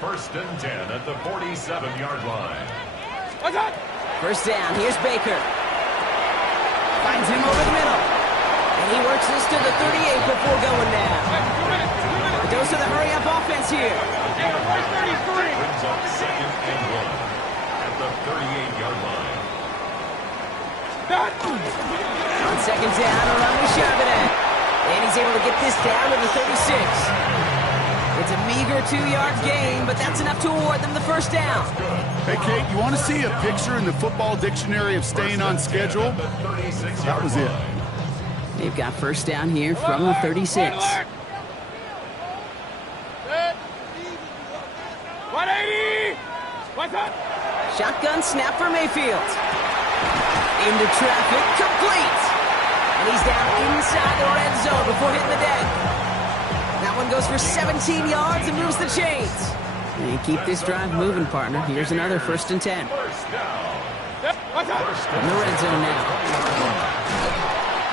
First and 10 at the 47-yard line. First down, here's Baker. Finds him over the middle. And he works this to the 38 before going down. A dose of the hurry-up offense here. Brings up second and 1 at the 38-yard line. On second down, a run with Charbonnet. And he's able to get this down to the 36. It's a meager 2-yard gain, but that's enough to award them the first down. Hey, Kate, you want to see a picture in the football dictionary of staying on schedule? That was it. They've got first down here from the 36. 180! Shotgun snap for Mayfield. Into traffic, complete. And he's down inside the red zone before hitting the deck. That one goes for 17 yards and moves the chains. And keep this drive moving, partner. Here's another first and 10. First down. In the red zone now.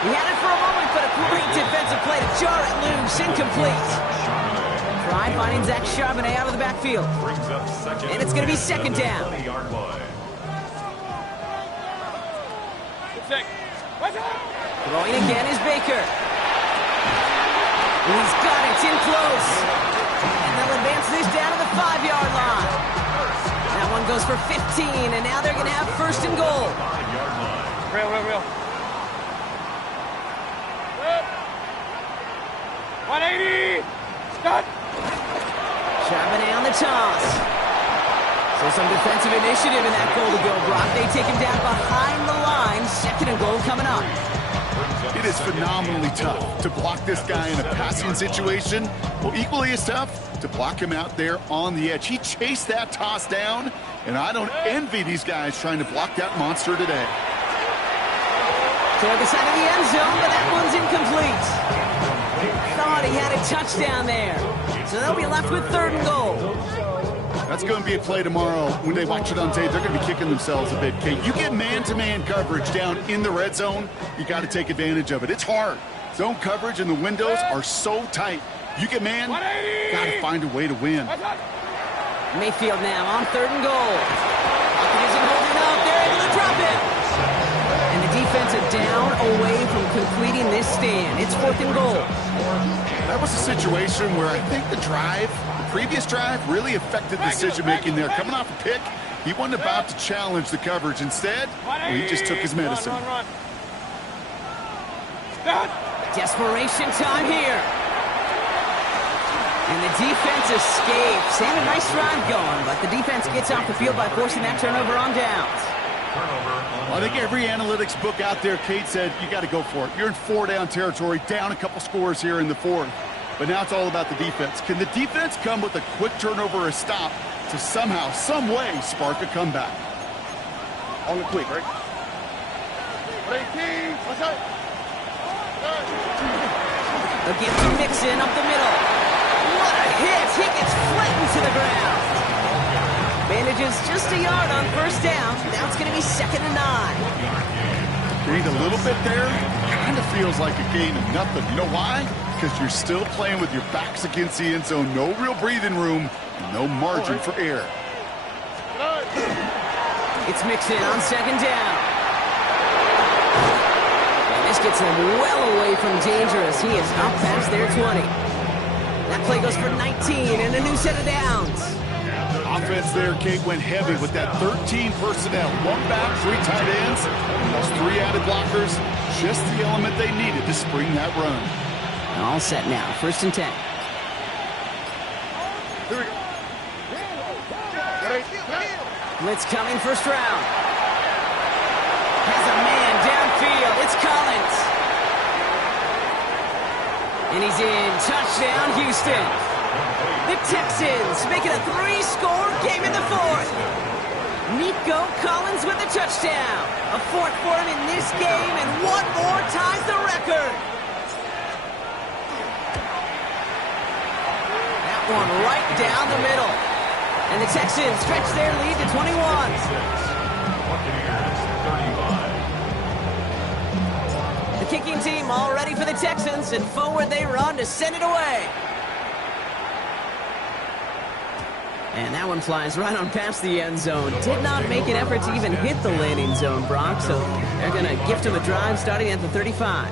He had it for a moment, but a great defensive play to jar it loose. Incomplete. Try finding Zach Charbonnet out of the backfield. Brings up second And it's going to be second down. 20-yard line. Throwing again is Baker. He's got it. It's in close. And they'll advance this down to the 5-yard line. That one goes for 15, and now they're going to have first and goal. 5-yard line. Real. 180! Stop! Charbonnet on the toss. So some defensive initiative in that goal to go, Brock. They take him down behind the line. Second and goal coming up. It is phenomenally tough to block this guy in a passing situation. Well, equally as tough to block him out there on the edge. He chased that toss down, and I don't envy these guys trying to block that monster today. Toward the side of the end zone, but that one's incomplete. Thought he had a touchdown there. So they'll be left with third and goal. That's going to be a play tomorrow. When they watch it on tape, they're going to be kicking themselves a bit. Kate, you get man-to-man coverage down in the red zone, you got to take advantage of it. It's hard. Zone coverage and the windows are so tight. You get man, got to find a way to win. Mayfield now on third and goal. Pocket isn't holding up. They're able to drop it. And the defense is down away from completing this stand. It's fourth and goal. That was a situation where I think the previous drive really affected decision-making there. Coming off a pick, he wasn't about to challenge the coverage. Instead, he just took his medicine. Run. Desperation time here. And the defense escapes. They have a nice drive going, but the defense gets off the field by forcing that turnover on downs. Well, I think every analytics book out there, Kate said, you got to go for it. You're in 4-down territory, down a couple scores here in the fourth. But now it's all about the defense. Can the defense come with a quick turnover or a stop to somehow, some way, spark a comeback? On the quick, right? Again to Mixon up the middle. What a hit! He gets flattened to the ground. Manages just a yard on first down. Now it's going to be second and 9. Gained a little bit there. Kind of feels like a gain of nothing. You know why? Because you're still playing with your backs against the end zone. No real breathing room. No margin for error. It's Mixon on second down. And this gets them well away from dangerous. He is up past their 20. That play goes for 19 and a new set of downs. Offense there, Kate, went heavy with that 13 personnel. 1 back, 3 tight ends, plus 3 added blockers. Just the element they needed to spring that run. All set now. First and 10. Blitz coming first round. Has a man downfield. It's Collins. And he's in. Touchdown, Houston. The Texans make it a 3-score game in the fourth. Nico Collins with the touchdown. A fourth for him in this game, and one more ties the record. That one right down the middle. And the Texans stretch their lead to 21. Buccaneers 35. kicking team all ready for the Texans, and forward they run to send it away. And that one flies right on past the end zone. Did not make an effort to even hit the landing zone, Brock, so they're going to gift him a drive starting at the 35.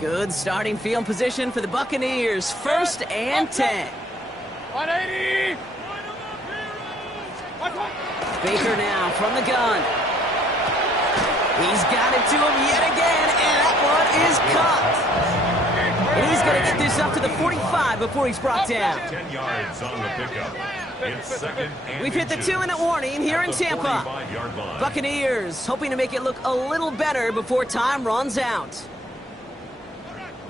Good starting field position for the Buccaneers. 1st and 10. 180! Baker now from the gun. He's got it to him yet again, and that one is caught. And he's going to get this up to the 45 before he's brought down. 10 yards on the pickup. It's 2nd and We've hit the 2-minute warning here in Tampa. Buccaneers hoping to make it look a little better before time runs out.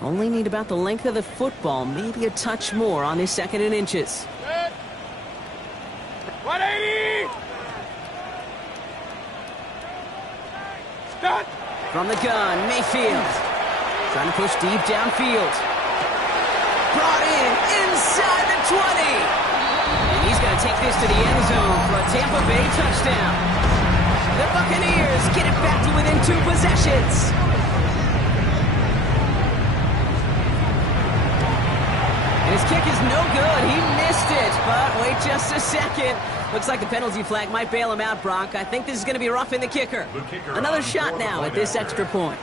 Only need about the length of the football, maybe a touch more on his 2nd and inches. 180! Start! From the gun, Mayfield. Trying to push deep downfield. Brought in inside the 20. And he's going to take this to the end zone for a Tampa Bay touchdown. The Buccaneers get it back to within 2 possessions. And his kick is no good. He missed it, but wait just a second. Looks like the penalty flag might bail him out, Brock. I think this is going to be roughing the kicker. Another shot now at this extra point.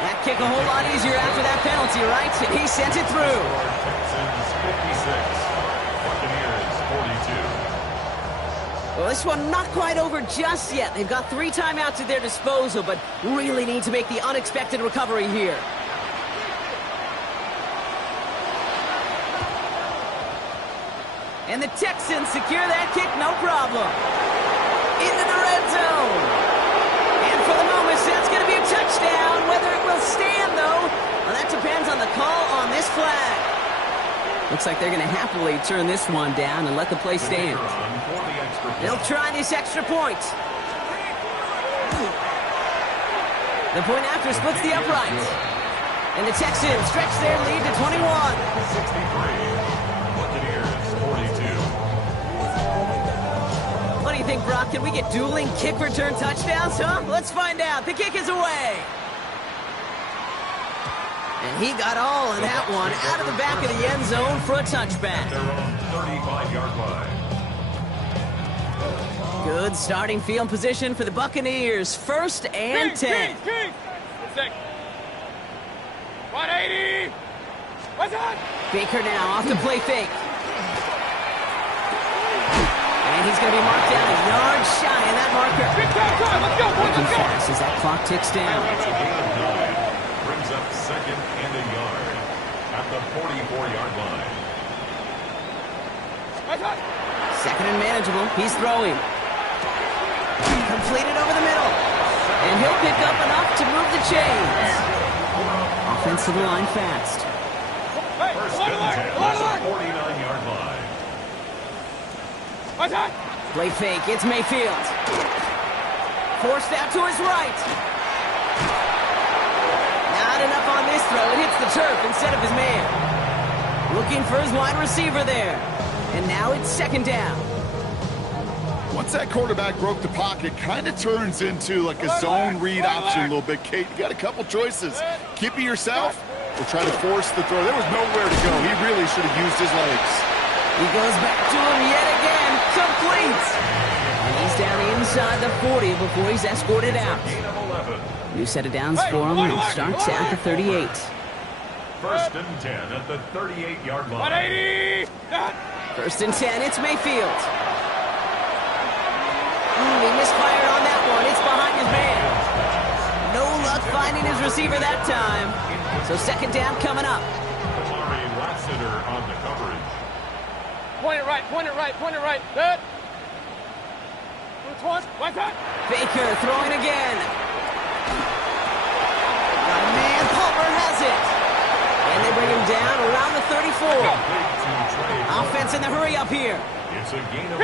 That kick a whole lot easier after that penalty, right? And he sent it through. Texans 56, Buccaneers 42. Well, this one not quite over just yet. They've got 3 timeouts at their disposal, but really need to make the unexpected recovery here. And the Texans secure that kick, no problem. Into the red zone. And for the moment, that's going to be a touchdown. Whether it will stand, though, well, that depends on the call on this flag. Looks like they're going to happily turn this one down and let the play stand. They'll try this extra point. The point after splits the uprights. And the Texans stretch their lead to 21. 63. What do you think, Brock? Can we get dueling kick return touchdowns, huh? Let's find out. The kick is away. And he got all of that one out of the back of the end zone for a touchback. Their own 35-yard line. Good starting field position for the Buccaneers. 1st and 10. 180! What's on? Baker now off the play fake. And he's going to be marked down a yard shy in that marker. Let's go, Looking fast as that clock ticks down. It's a gain of 9. Brings up 2nd and a yard at the 44-yard line. 2nd and manageable. He's throwing. Completed over the middle. And he'll pick up enough to move the chains. Offensive line fast. 1st and 10 at the 49-yard line. Play fake. It's Mayfield. Forced out to his right. Not enough on this throw. It hits the turf instead of his man. Looking for his wide receiver there. And now it's 2nd down. Once that quarterback broke the pocket, kind of turns into like a zone read option a little bit. Kate, you got a couple choices. Keep it yourself or try to force the throw. There was nowhere to go. He really should have used his legs. He goes back to him yet again. Complete. And he's down inside the 40 before he's escorted out. Gain of 11. New set of downs for him. It starts at the 38. 1st and 10 at the 38-yard line. 180! 1st and 10. It's Mayfield. He misfired on that one. It's behind his man. No luck finding his receiver that time. So 2nd down coming up. Kamari Lassiter on the coverage. Point it right, point it right, point it right. Good. Baker throwing again. Man, Palmer has it. And they bring him down around the 34. Offense in the hurry up here. It's a gain of 4.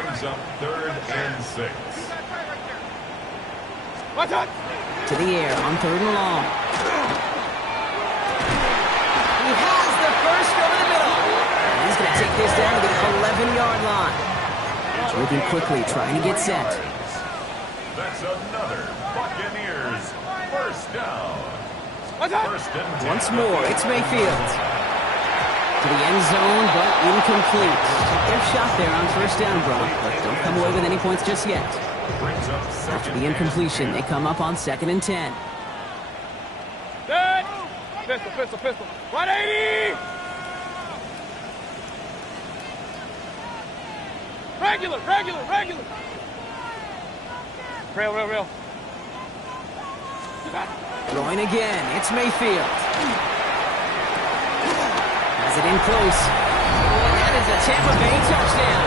Brings up 3rd and 6. To the air on 3rd and long. He has the first over the middle. And he's going to take this down to the 11-yard line. Moving quickly, trying to get set. That's another Buccaneers first down. First and 10. Once more, it's Mayfield. To the end zone, but incomplete. Took their shot there on first down, Brock, but don't come away with any points just yet. Brings up After second the and incompletion, 10. they come up on 2nd and 10. Good. Pistol. 180. Regular. Real. Throwing again, it's Mayfield. Has it in close. And that is a Tampa Bay touchdown.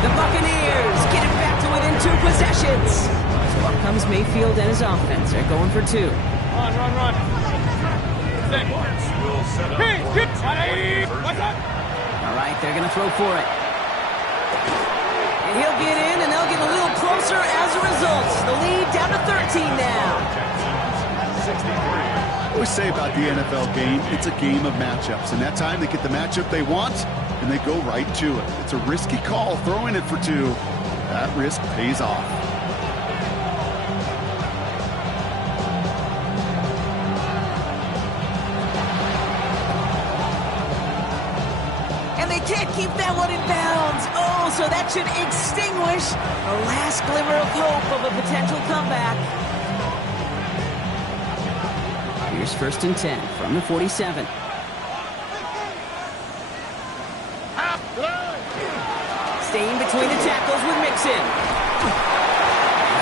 The Buccaneers get it back to within 2 possessions. So up comes Mayfield and his offense. They're going for 2. Run. Bucs will set up Hey, for get a 180. first What's down. up? All right, they're going to throw for it. And he'll get in, and they'll get a little closer as a result. The lead down to 13 now. Texans, 63. I always say about the NFL game, it's a game of matchups. And that time they get the matchup they want, and they go right to it. It's a risky call throwing it for 2. That risk pays off. And they can't keep that one in bounds. Oh, so that should extinguish a last glimmer of hope of a potential comeback. Here's 1st and 10 from the 47. Staying between the tackles with Mixon.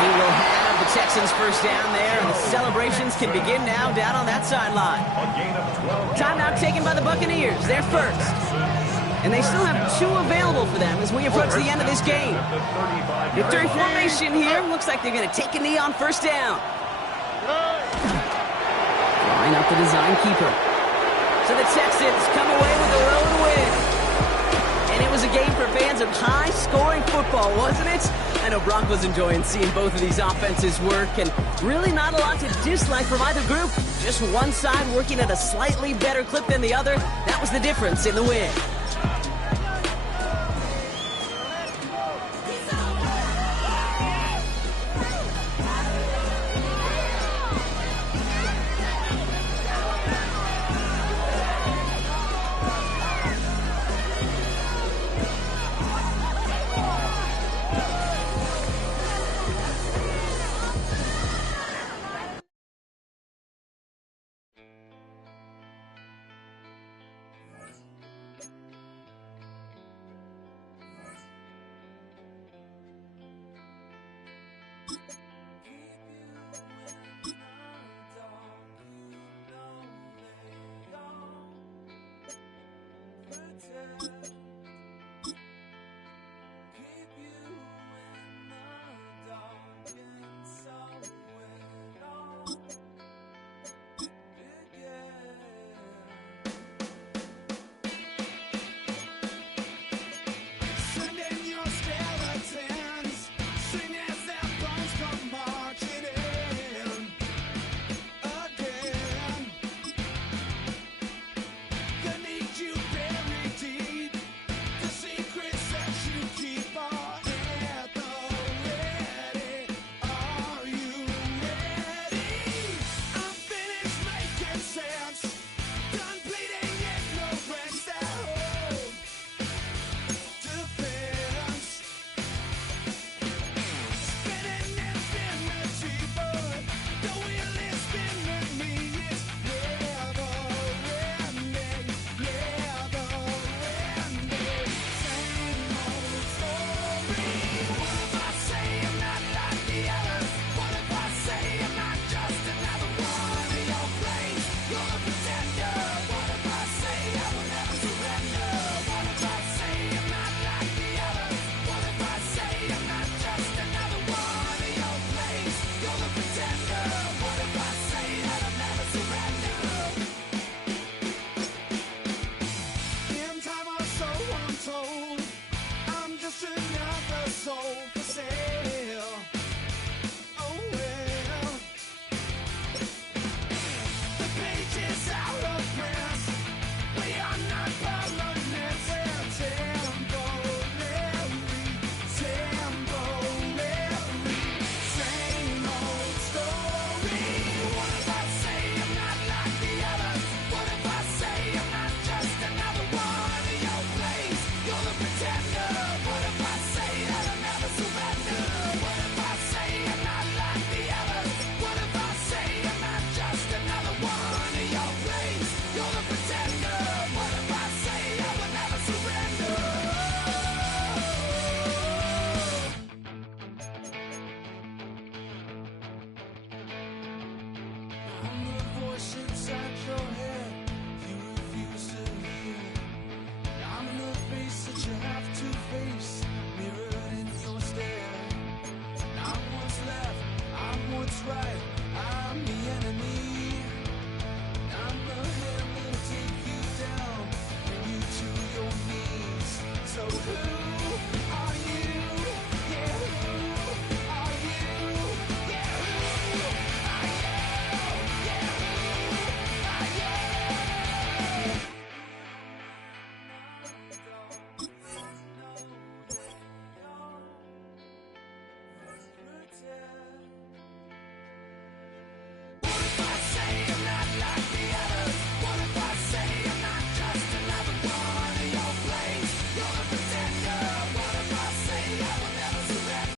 He will have the Texans first down there, and the celebrations can begin now down on that sideline. A gain of 12 Timeout taken by the Buccaneers. They're first. And they still have 2 available for them as we approach the end of this game. Victory formation here. Looks like they're going to take a knee on first down. Line up the design keeper. So the Texans come away with a road win. And it was a game for fans of high-scoring football, wasn't it? I know Brock was enjoying seeing both of these offenses work, and really not a lot to dislike from either group. Just one side working at a slightly better clip than the other. That was the difference in the win.